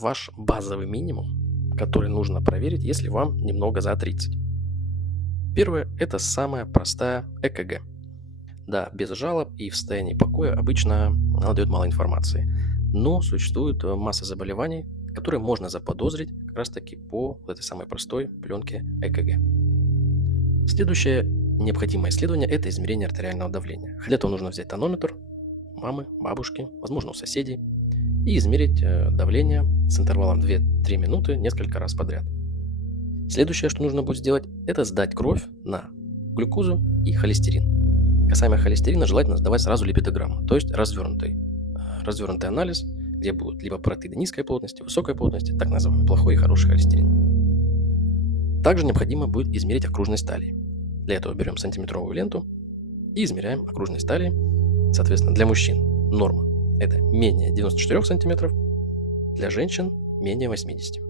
ваш базовый минимум, который нужно проверить, если вам немного за 30. Первое– это самая простая ЭКГ. Да, без жалоб и в состоянии покоя обычно она дает мало информации. Но существует масса заболеваний, которые можно заподозрить как раз-таки по вот этой самой простой пленке ЭКГ. Следующее необходимое исследование– это измерение артериального давления. Для этого нужно взять тонометр мамы, бабушки, возможно, у соседей, и измерить давление с интервалом 2-3 минуты несколько раз подряд. Следующее, что нужно будет сделать, это сдать кровь на глюкозу и холестерин. Касаемо холестерина, желательно сдавать сразу липидограмму, то есть развернутый анализ, где будут либо протеиды низкой плотности, высокой плотности, так называемый плохой и хороший холестерин. Также необходимо будет измерить окружность талии. Для этого берем сантиметровую ленту и измеряем окружность талии. Соответственно, для мужчин норма – это менее 94 сантиметров, для женщин – менее 80.